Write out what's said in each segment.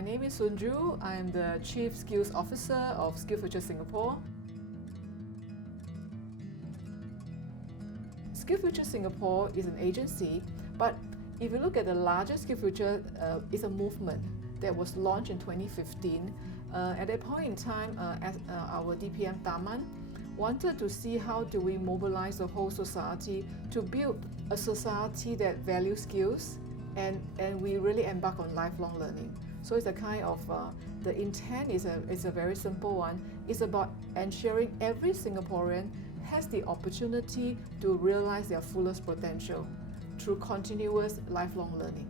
My name is Soon Joo. I am the Chief Skills Officer of SkillsFuture Singapore. SkillsFuture Singapore is an agency, but if you look at the larger SkillsFuture, it's a movement that was launched in 2015. At that point in time, our DPM Taman wanted to see how do we mobilize the whole society to build a society that values skills, and we really embark on lifelong learning. So it's a kind of, the intent is a very simple one. It's about ensuring every Singaporean has the opportunity to realize their fullest potential through continuous lifelong learning.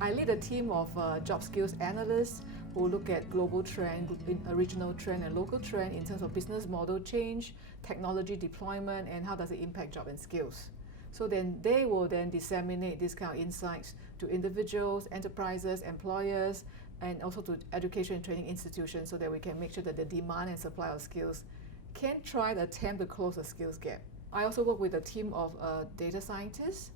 I lead a team of job skills analysts who look at global trend, regional trend and local trend in terms of business model change, technology deployment, and how does it impact job and skills. So then they will then disseminate these kind of insights to individuals, enterprises, employers, and also to education and training institutions so that we can make sure that the demand and supply of skills can try to attempt to close the skills gap. I also work with a team of data scientists.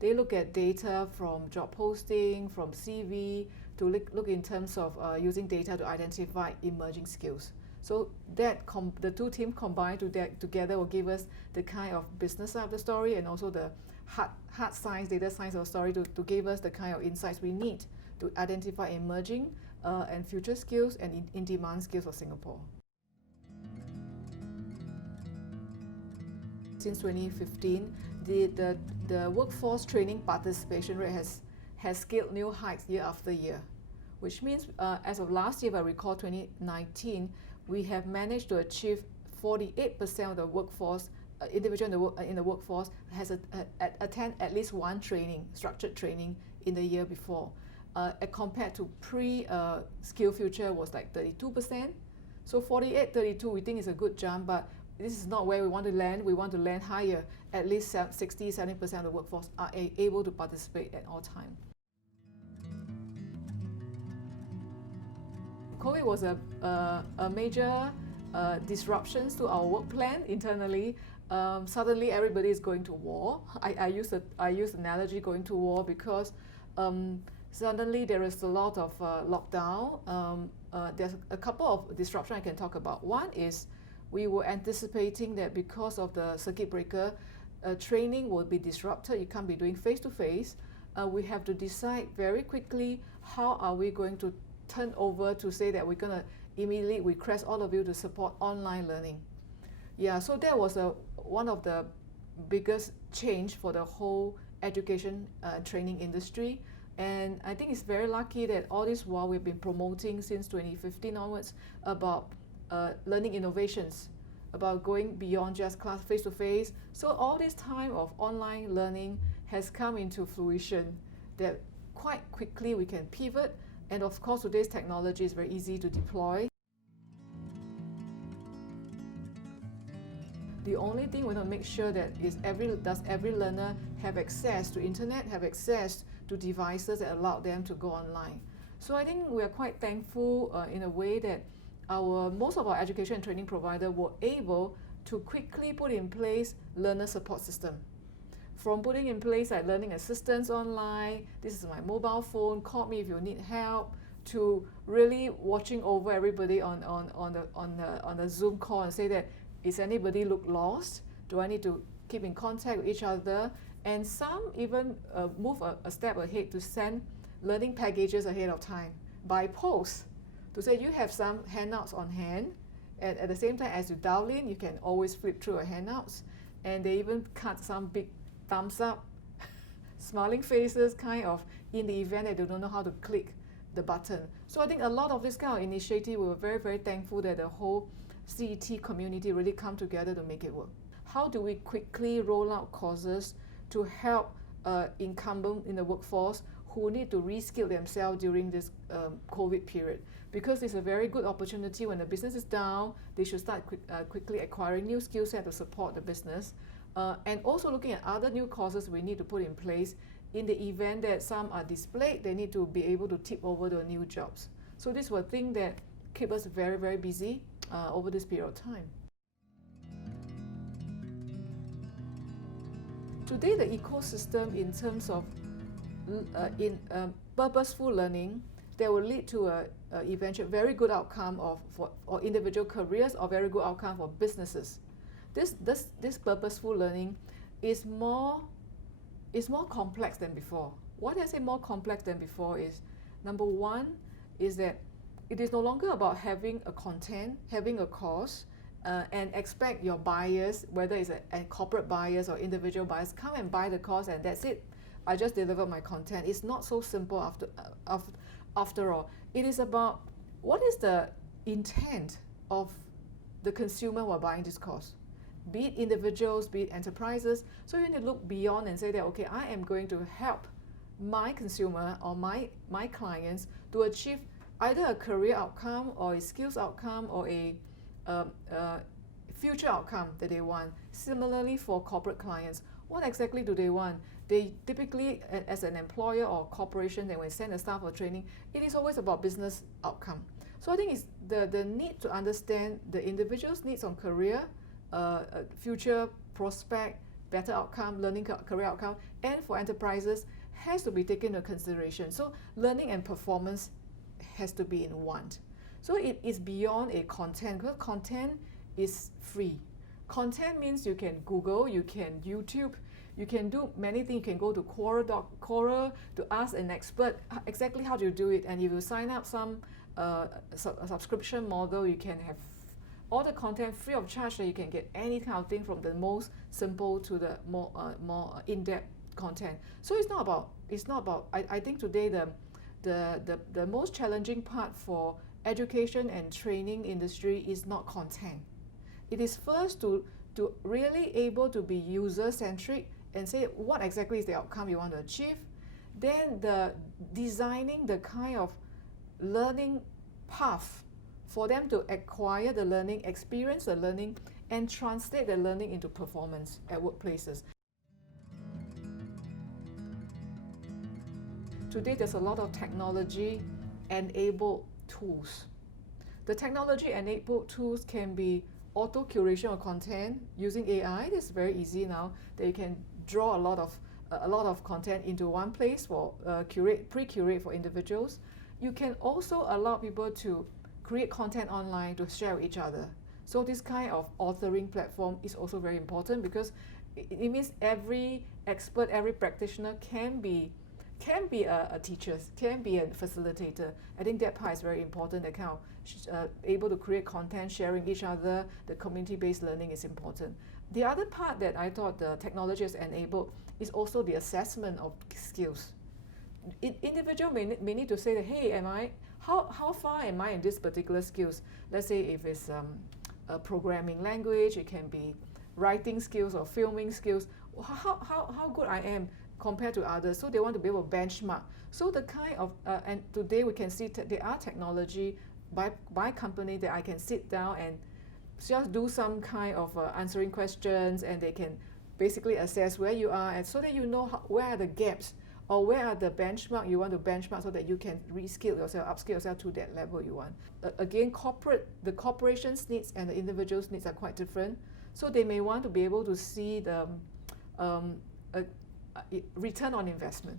They look at data from job posting, from CV, to look in terms of using data to identify emerging skills. So that the two teams combined together will give us the kind of business side of the story and also the hard science, data science of the story to give us the kind of insights we need to identify emerging and future skills and in-demand skills of Singapore. Since 2015, the workforce training participation rate has scaled new heights year after year, which means as of last year, if I recall 2019, we have managed to achieve 48% of the workforce, individual in the workforce has attend at least one training, structured training in the year before. Compared to pre-SkillsFuture was like 32%. So 48, 32 we think is a good jump, but this is not where we want to land. We want to land higher. At least 60, 70% of the workforce are able to participate at all times. COVID was a major disruptions to our work plan internally. Suddenly everybody is going to war. I use the analogy going to war because suddenly there is a lot of lockdown. There's a couple of disruptions I can talk about. One is we were anticipating that because of the circuit breaker, training will be disrupted. You can't be doing face-to-face. We have to decide very quickly how are we going to turn over to say that we're going to immediately request all of you to support online learning. Yeah, so that was one of the biggest change for the whole education training industry. And I think it's very lucky that all this while we've been promoting since 2015 onwards about learning innovations, about going beyond just class face-to-face. So all this time of online learning has come into fruition that quite quickly we can pivot. And of course, today's technology is very easy to deploy. The only thing we want to make sure that is does every learner have access to internet, have access to devices that allow them to go online. So I think we are quite thankful in a way that most of our education and training providers were able to quickly put in place learner support system. From putting in place like learning assistance online, this is my mobile phone, call me if you need help, to really watching over everybody on the Zoom call and say that, is anybody look lost? Do I need to keep in contact with each other? And some even move a step ahead to send learning packages ahead of time by post to say you have some handouts on hand. And at the same time as you dial in, you can always flip through your handouts. And they even cut some big thumbs up, smiling faces kind of in the event that they don't know how to click the button. So I think a lot of this kind of initiative, we were very, very thankful that the whole CET community really come together to make it work. How do we quickly roll out courses to help incumbents in the workforce who need to reskill themselves during this COVID period? Because it's a very good opportunity when the business is down, they should start quickly acquiring new skill set to support the business. And also looking at other new courses we need to put in place in the event that some are displayed, they need to be able to tip over to new jobs. So these were things that keep us very, very busy over this period of time. Today, the ecosystem in terms of in purposeful learning that will lead to a eventual very good outcome for individual careers or very good outcome for businesses. This purposeful learning is more complex than before. What I say more complex than before is, number one, is that it is no longer about having a content, having a course, and expect your buyers, whether it's a corporate buyers or individual buyers, come and buy the course and that's it. I just deliver my content. It's not so simple after all. It is about what is the intent of the consumer who are buying this course. Be it individuals, be it enterprises. So you need to look beyond and say that, okay, I am going to help my consumer or my clients to achieve either a career outcome or a skills outcome or a future outcome that they want. Similarly for corporate clients, what exactly do they want? They typically, as an employer or corporation, they will send a staff for training. It is always about business outcome. So I think it's the need to understand the individual's needs on career, future prospect, better outcome, learning career outcome, and for enterprises has to be taken into consideration. So learning and performance has to be in one. So it is beyond a content, because content is free. Content means you can Google, you can YouTube, you can do many things. You can go to Quora to ask an expert exactly how do you do it, and if you sign up some subscription model, you can have all the content free of charge, that you can get any kind of thing from the most simple to the more in-depth content. So it's not about I think today the most challenging part for education and training industry is not content. It is first to really able to be user-centric and say what exactly is the outcome you want to achieve. Then the designing the kind of learning path for them to acquire the learning, experience the learning, and translate the learning into performance at workplaces. Today, there's a lot of technology-enabled tools. The technology-enabled tools can be auto-curation of content using AI. It's very easy now that you can draw a lot of content into one place for pre-curate for individuals. You can also allow people to create content online to share with each other. So this kind of authoring platform is also very important, because it means every expert, every practitioner can be a teacher, can be a facilitator. I think that part is very important, that kind of able to create content, sharing each other, the community-based learning is important. The other part that I thought the technology has enabled is also the assessment of skills. Individual may need to say that, hey, how far am I in this particular skills? Let's say if it's a programming language, it can be writing skills or filming skills. How good I am compared to others. So they want to be able to benchmark. So the kind of, and today we can see there are technology by company that I can sit down and just do some kind of answering questions, and they can basically assess where you are, and so that you know where are the gaps or where are the benchmark you want to benchmark, so that you can reskill yourself, upskill yourself to that level you want. Again, the corporation's needs and the individual's needs are quite different. So they may want to be able to see the return on investment.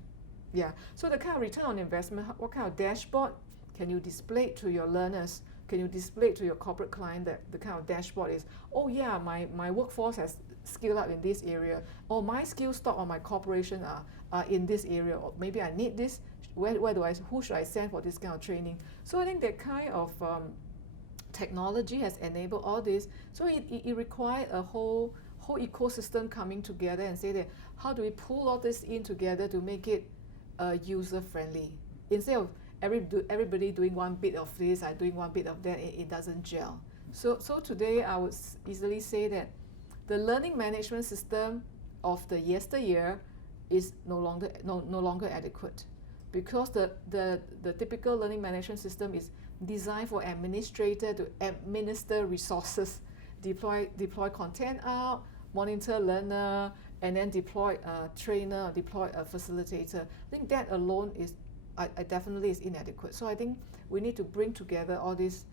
Yeah. So the kind of return on investment, what kind of dashboard can you display to your learners? Can you display to your corporate client that the kind of dashboard is, oh yeah, my workforce has scaled up in this area, or my skill stock or my corporation are in this area, or maybe I need this, who should I send for this kind of training? So I think that kind of technology has enabled all this. So it required a whole ecosystem coming together and say that, how do we pull all this in together to make it user-friendly? Instead of everybody doing one bit of this, doing one bit of that, it doesn't gel. So today I would easily say that the learning management system of the yesteryear is no longer adequate, because the typical learning management system is designed for administrator to administer resources, deploy content out, monitor learner, and then deploy a trainer, deploy a facilitator. I think that alone is definitely is inadequate. So I think we need to bring together all this,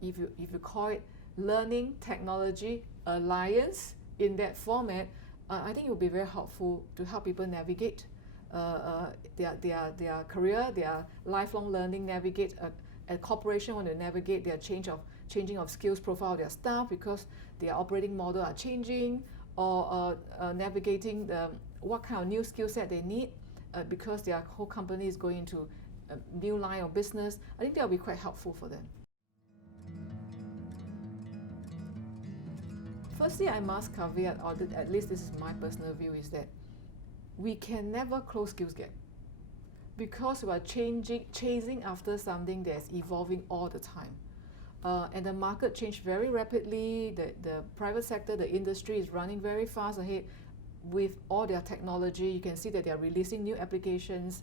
if you call it learning technology alliance in that format, I think it will be very helpful to help people navigate their career, their lifelong learning, navigate a corporation want to navigate their changing of skills profile of their staff because their operating model are changing, or navigating what kind of new skill set they need because their whole company is going into a new line of business. I think that will be quite helpful for them. Firstly, I must caveat, or at least this is my personal view, is that we can never close skills gap because we are chasing after something that's evolving all the time. And the market changed very rapidly. The private sector, the industry is running very fast ahead with all their technology. You can see that they are releasing new applications,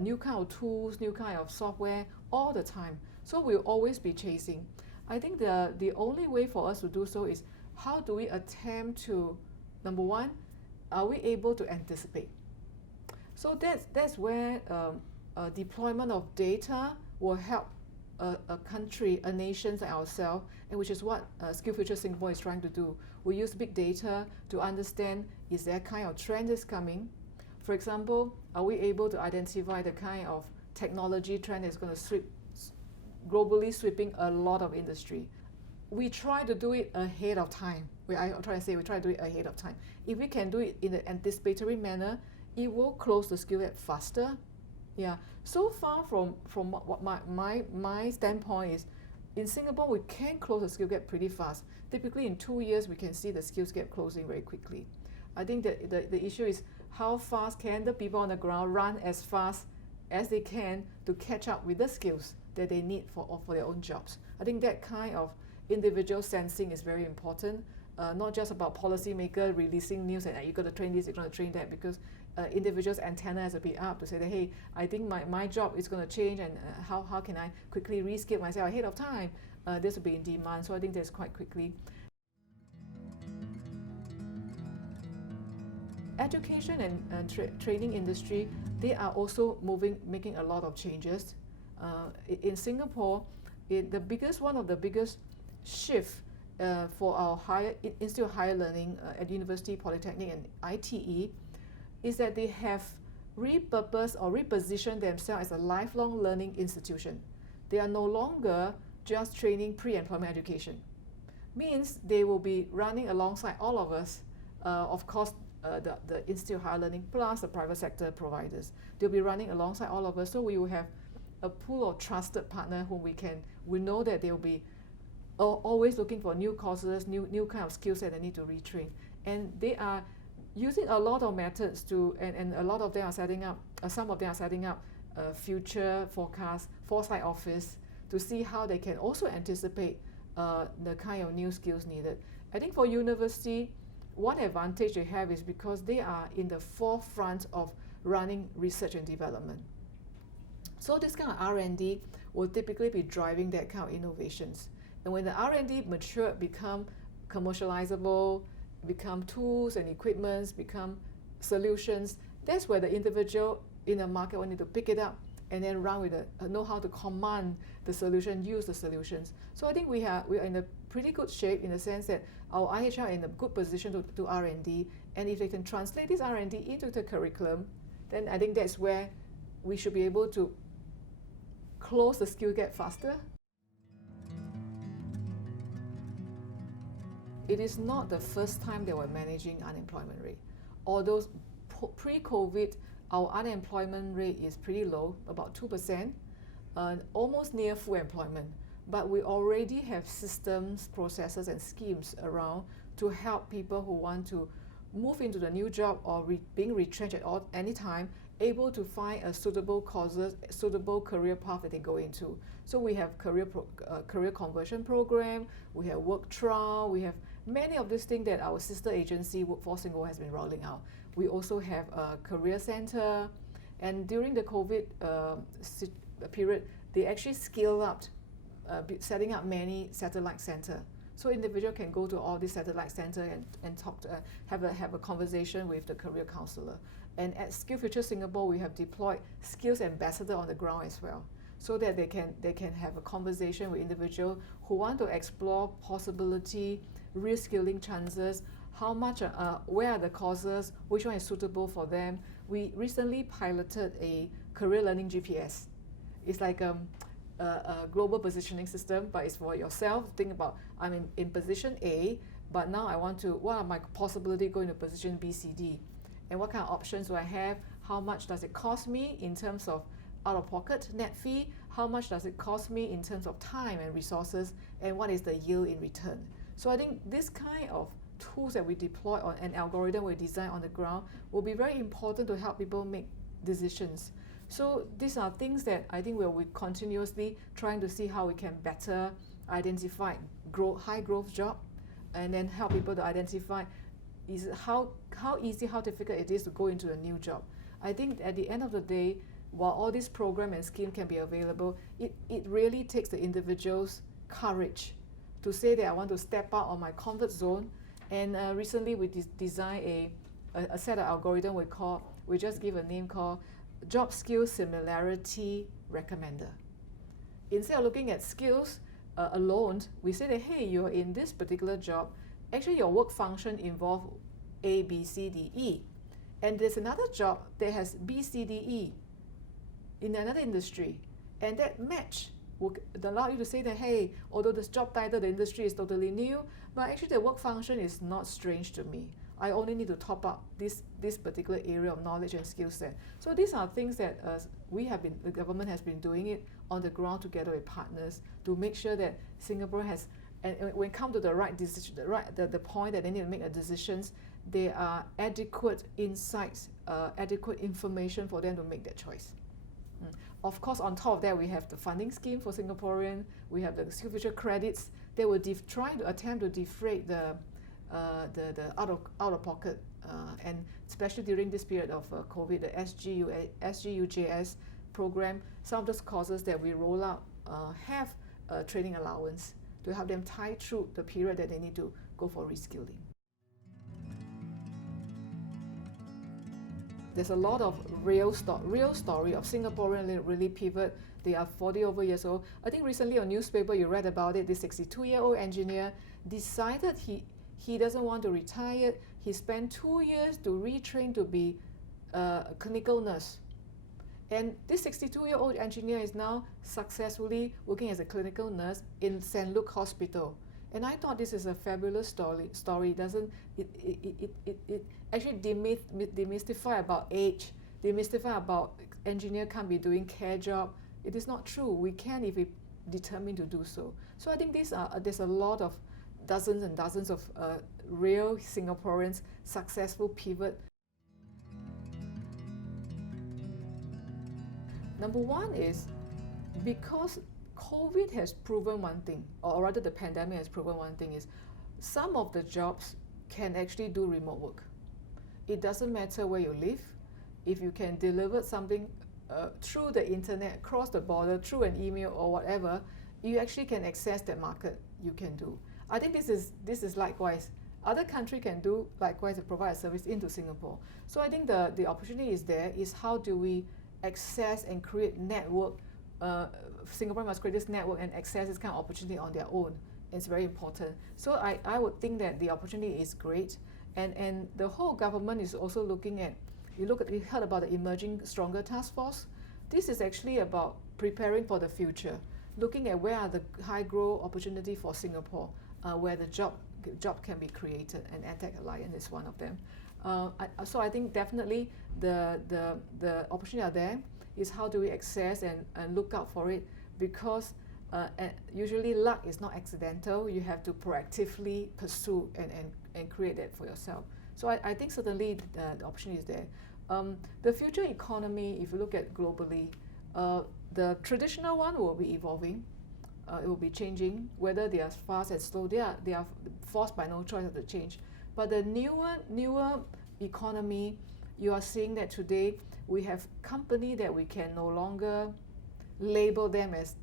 new kind of tools, new kind of software all the time. So we'll always be chasing. I think the only way for us to do so is how do we attempt to, number one, are we able to anticipate? So that's where deployment of data will help a country, a nation like ourselves, and which is what SkillsFuture Singapore is trying to do. We use big data to understand is there a kind of trend is coming. For example, are we able to identify the kind of technology trend that's going to globally sweeping a lot of industry? We try to do it ahead of time. I try to say we try to do it ahead of time. If we can do it in an anticipatory manner, it will close the skill gap faster. Yeah. So far from what my standpoint is, in Singapore we can close the skill gap pretty fast. Typically in 2 years we can see the skills gap closing very quickly. I think that the issue is how fast can the people on the ground run as fast as they can to catch up with the skills that they need for their own jobs. I think that kind of individual sensing is very important. Not just about policymaker releasing news and you're going to train this, you're going to train that, because individuals' antenna has to be up to say that, hey, I think my job is going to change, and how can I quickly reskill myself ahead of time? This will be in demand, so I think that's quite quickly. Education and training industry, they are also making a lot of changes. In Singapore, one of the biggest shift for our Institute of Higher Learning at University, Polytechnic and ITE is that they have repurposed or repositioned themselves as a lifelong learning institution. They are no longer just training pre-employment education. Means they will be running alongside all of us, of course, the Institute of Higher Learning plus the private sector providers. They'll be running alongside all of us, so we will have a pool of trusted partners whom we know that they'll be always looking for new courses, new kind of skills that they need to retrain. And they are using a lot of methods and a lot of them are setting up, some of them are setting up future forecast, foresight office to see how they can also anticipate the kind of new skills needed. I think for university, one advantage they have is because they are in the forefront of running research and development. So this kind of R&D will typically be driving that kind of innovations. And when the R&D mature, become commercializable, become tools and equipments, become solutions, that's where the individual in the market will need to pick it up and then run with it, know how to command the solution, use the solutions. So I think we are in a pretty good shape in the sense that our IHR are in a good position to do R&D, and if they can translate this R&D into the curriculum, then I think that's where we should be able to close the skill gap faster. It is not the first time that we're managing unemployment rate. Although pre-COVID, our unemployment rate is pretty low, about 2%, almost near full employment. But we already have systems, processes, and schemes around to help people who want to move into the new job or being retrenched at any time, able to find a suitable courses, suitable career path that they go into. So we have career conversion program, we have work trial, we have many of these things that our sister agency, Workforce Singapore, has been rolling out. We also have a career center, and during the COVID period, they actually scaled up, setting up many satellite centers. So individual can go to all these satellite centers and talk to, have a conversation with the career counselor. And at SkillsFuture Singapore, we have deployed skills ambassador on the ground as well, so that they can have a conversation with individuals who want to explore possibility, reskilling chances, how much, where are the courses, which one is suitable for them, we recently piloted a career learning GPS. It's like a global positioning system, but it's for yourself. Think about, I'm in position A, but now I want to, what are my possibility going to position B, C, D? And what kind of options do I have? How much does it cost me in terms of out-of-pocket net fee? How much does it cost me in terms of time and resources? And what is the yield in return? So I think this kind of tools that we deploy on an algorithm we design on the ground will be very important to help people make decisions. So these are things that I think we're continuously trying to see how we can better identify high growth job, and then help people to identify how easy, how difficult it is to go into a new job. I think at the end of the day, while all these program and scheme can be available, it really takes the individual's courage to say that I want to step out of my comfort zone. And recently we designed a set of algorithm we just give a name called Job Skill Similarity Recommender. Instead of looking at skills alone, we say that, hey, you're in this particular job, actually your work function involve A, B, C, D, E. And there's another job that has B, C, D, E in another industry. And that match will allow you to say that, hey, although this job title, the industry is totally new, but actually the work function is not strange to me. I only need to top up this particular area of knowledge and skill set. So these are things that the government has been doing it on the ground together with partners to make sure that Singapore has, and when it comes to the right decision, the point that they need to make a decisions, there are adequate insights, adequate information for them to make that choice. Of course, on top of that, we have the funding scheme for Singaporean. We have the SkillsFuture credits. They will try to attempt to defray the out-of-pocket, and especially during this period of COVID, the SGUJS program. Some of those courses that we roll out have a training allowance to help them tie through the period that they need to go for reskilling. There's a lot of real story of Singaporean really pivot. They are 40 over years old. I think recently on newspaper you read about it. This 62-year-old engineer decided he doesn't want to retire. He spent 2 years to retrain to be a clinical nurse. And this 62-year-old engineer is now successfully working as a clinical nurse in St. Luke Hospital. And I thought this is a fabulous story. It actually demystify about age, demystify about engineer can't be doing care job. It is not true. We can if we determine to do so. So I think there's a lot of dozens and dozens of real Singaporeans successful pivot. Number one is because COVID has proven one thing, or rather the pandemic has proven one thing, is some of the jobs can actually do remote work. It doesn't matter where you live. If you can deliver something through the internet, across the border, through an email or whatever, you actually can access that market. You can do. I think this is likewise. Other countries can do likewise to provide a service into Singapore. So I think the opportunity is there. Is how do we access and create network? Singapore must create this network and access this kind of opportunity on their own. It's very important. So I would think that the opportunity is great, and the whole government is also looking at. You heard about the Emerging Stronger Task Force. This is actually about preparing for the future, looking at where are the high growth opportunity for Singapore, where the job can be created, and EdTech Alliance is one of them. So I think definitely the opportunity are there. Is how do we access and look out for it, because usually luck is not accidental. You have to proactively pursue and create that for yourself. So I think certainly the opportunity is there. The future economy, if you look at globally, the traditional one will be evolving. It will be changing. Whether they are fast and slow, they are forced by no choice to change. But the newer economy, you are seeing that today we have companies that we can no longer label them as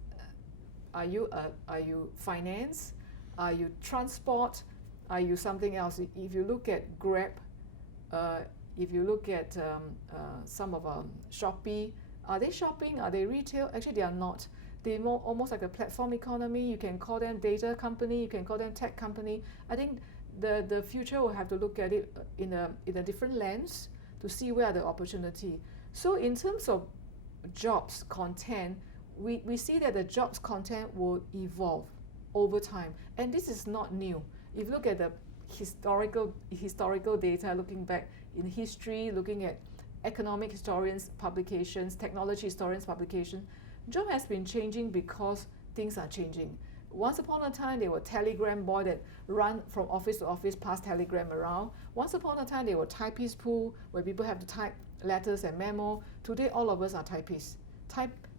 are you finance, are you transport, are you something else? If you look at Grab, if you look at some of Shopee, are they shopping? Are they retail? Actually, they are not. They're almost like a platform economy. You can call them data company. You can call them tech company. I think the future will have to look at it in a different lens to see where are the opportunity. So in terms of jobs content, we see that the jobs content will evolve over time, and this is not new. If you look at the historical data, looking back in history, looking at economic historians publications, technology historians publication, job has been changing because things are changing. Once upon a time, there were telegram boy that run from office to office, pass telegram around. Once upon a time, there were typist pool where people have to type letters and memo. Today, all of us are typists.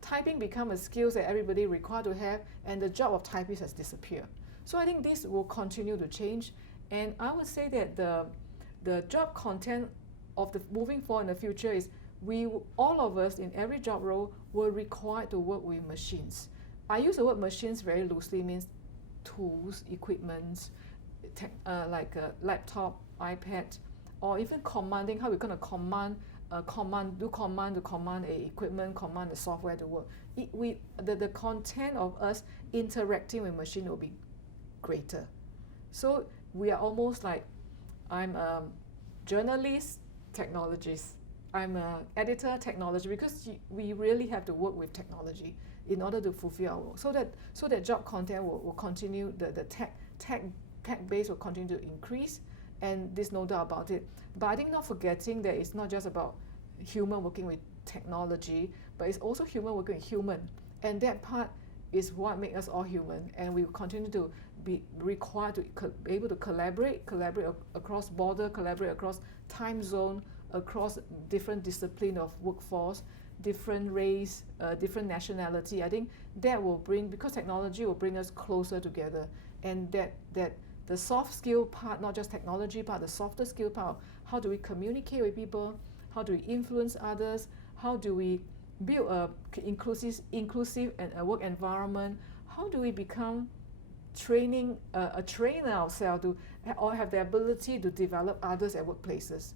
Typing become a skill that everybody required to have, and the job of typist has disappeared. So I think this will continue to change, and I would say that the job content of the moving forward in the future is all of us in every job role were required to work with machines. I use the word machines very loosely, means tools, equipment, like a laptop, iPad, or even commanding, how we're going to command to command a equipment, command the software to work. The content of us interacting with machine will be greater. So we are almost like, I'm a journalist, technologist. I'm an editor, technology, because we really have to work with technology in order to fulfill our work. So that job content will continue, the tech base will continue to increase, and there's no doubt about it. But I think not forgetting that it's not just about human working with technology, but it's also human working with human. And that part is what makes us all human, and we will continue to be required to be able to collaborate across border, collaborate across time zone, across different discipline of workforce, different race, different nationality. I think that will bring, because technology will bring us closer together, and that the soft skill part, not just technology part, the softer skill part, how do we communicate with people, how do we influence others, how do we build a inclusive and a work environment, how do we become a trainer ourselves to or have the ability to develop others at workplaces.